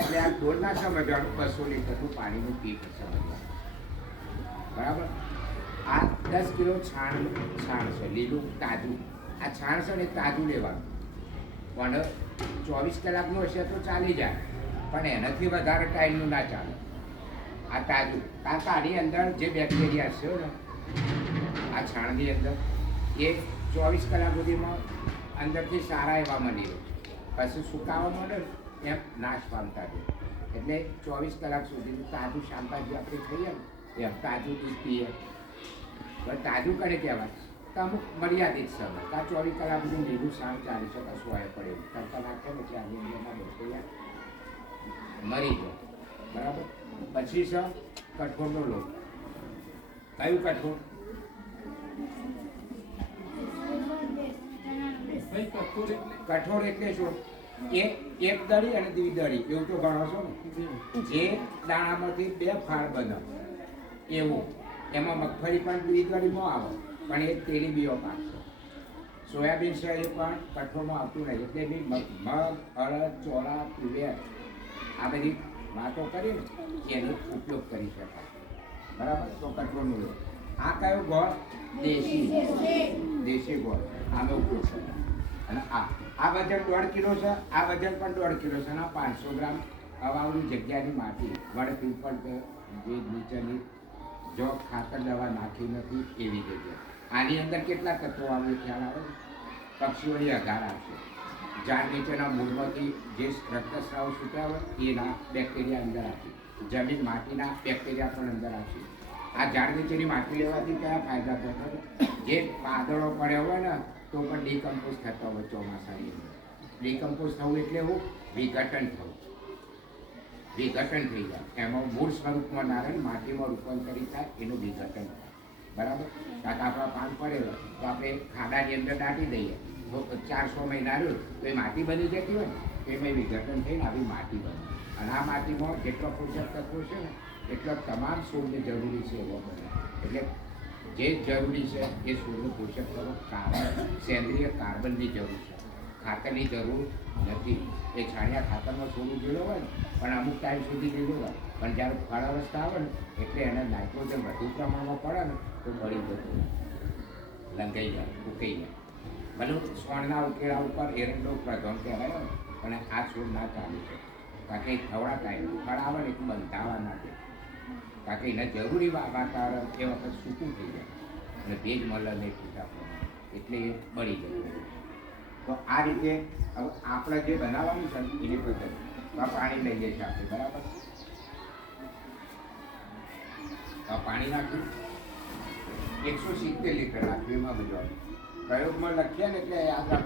એટલે આ ડોલ ના સમજવાનું 200 લીટરનું પાણીનું પીપ સમજવાનું. બરાબર. આ 10 કિલો છાણ છે લીલું તાજું. આ છાણ છે ને તાજું લેવાનું, પણ 24 કલાકનું હશે તો ચાલી જાય, પણ એનાથી વધારે ટાઈમનું ના ચાલે. આ તાજું, કારણ કે આની અંદર જે બેક્ટેરિયા છે ને આ છાણની અંદર એ 24 કલાક સુધીમાં અંદરથી સારા એવા મળી રહે. પછી સુકાવા મળે એમ નાશ પામતા જાય. એટલે 24 કલાક સુધીનું તાજું શાકભાજી આપણે ખાઈએ ને એમ તાજું દૂધ પીએ. પણ તાજું કરે કહેવાય તો અમુક મર્યાદિત સમય કાં 24 કલાક સુધી લીલું શાક ચાલી શકે, સોય પડે તડકા નાખે પછી આની અંદરના બેક્ટેરિયા મરી જાય. બરાબર. પછી છે કઠોળનો લોટ. કયું કઠોળ? કઠોળ એટલે શું? એક દળી અને દ્વિદળી એવું તો ગણો છો ને. જે દાણામાંથી 2 ફાળ બને એવું. એમાં મગફળી પણ દ્વિદળીમાં આવે, પણ એ તેલીબીઓ પાક છે. સોયાબીન છે એ પણ કઠોળમાં આવતું નહીં. એટલે બી મગ, અડદ, ચોળા, તુવેર આ બધી વાતો કરીને એનો ઉપયોગ કરી શકાય. બરાબર. તો કઠોળનો લોટ. આ કયો ગોળ? દેશી ગોળ. આનો ઉપયોગ શકાય. અને આ વજન 1.5 કિલો છે. આ વજન પણ 1.5 કિલો છે. અને 500 ગ્રામ અવાવની જગ્યાની માટી વડથી ઉપર જે નીચેની જો ખાતર દવા નાખી નથી એવી જગ્યા. આની અંદર કેટલા તત્વો આવે ખ્યાલ આવે? પક્ષીઓની આધાર આવશે. ઝાડ નીચેના મૂળમાંથી જે રક્તસ્રાવ છૂટ્યા હોય એના બેક્ટેરિયા અંદર આવશે. જમીન માટીના બેક્ટેરિયા પણ અંદર આવશે. આ ઝાડ નીચેની માટી લેવાથી કયા ફાયદા થતા? જે વાદળો પડ્યા હોય ને તો પણ ડિકમ્પોઝ થતા હોય ચોમાસાની અંદર. ડિકમ્પોઝ થવું એટલે હું વિઘટન થવું. વિઘટન થઈ જાય. એમાં મૂળ સ્વરૂપમાં ના રહે, માટીમાં રૂપાંતરિત થાય એનું વિઘટન. બરાબર. કાંક આપણા પાન પડેલો તો આપણે ખાડાની અંદર દાટી દઈએ તો 400 મહિના રહ્યું તો એ માટી બની જતી હોય ને એમાં વિઘટન થઈને આવી માટી બને. અને આ માટીમાં જેટલો પોષક તત્વો છે ને એટલો તમામ છોડને જરૂરી છે એવો બને. એટલે જે જરૂરી છે એ છોડનું પોષક તત્વો સેન્દ્રિય કાર્બનની જરૂર છે, ખાતરની જરૂર નથી. એ છાણિયા ખાતરમાં છોડવું જોયું હોય ને પણ અમુક ટાઈમ સુધી લીધું હોય, પણ જ્યારે ફળ અવસ્થા આવે ને એટલે એને નાઇટ્રોજન વધુ પ્રમાણમાં પડે ને તો બળી જતું લંગાઈ જાય, ઉકાઈ જાય. ભલે સોણના ઉકેળા ઉપર એરંડો પ્રધાન કહેવાય ને પણ આ છોડ ના ચાલી છે. કારણ કે થોડા ટાઈમ ફળ આવે ને એટલું બંધાવા ના દે. કારણ કે એને જરૂરી વાતાવરણ એ વખત સૂકું થઈ જાય અને ભેજ મળે નહીં પૂરતા પ્રમાણે એટલે એ બળી જતું. તો આ રીતે હવે આપણે જે બનાવવાનું છે એની પદ્ધતિ. તો પાણી લઈએ છીએ આપણે. બરાબર. તો પાણી નાખ્યું 170 લીટર નાખ્યું. એમાં બધું પ્રયોગમાં લખીએ ને એટલે યાદ રાખો.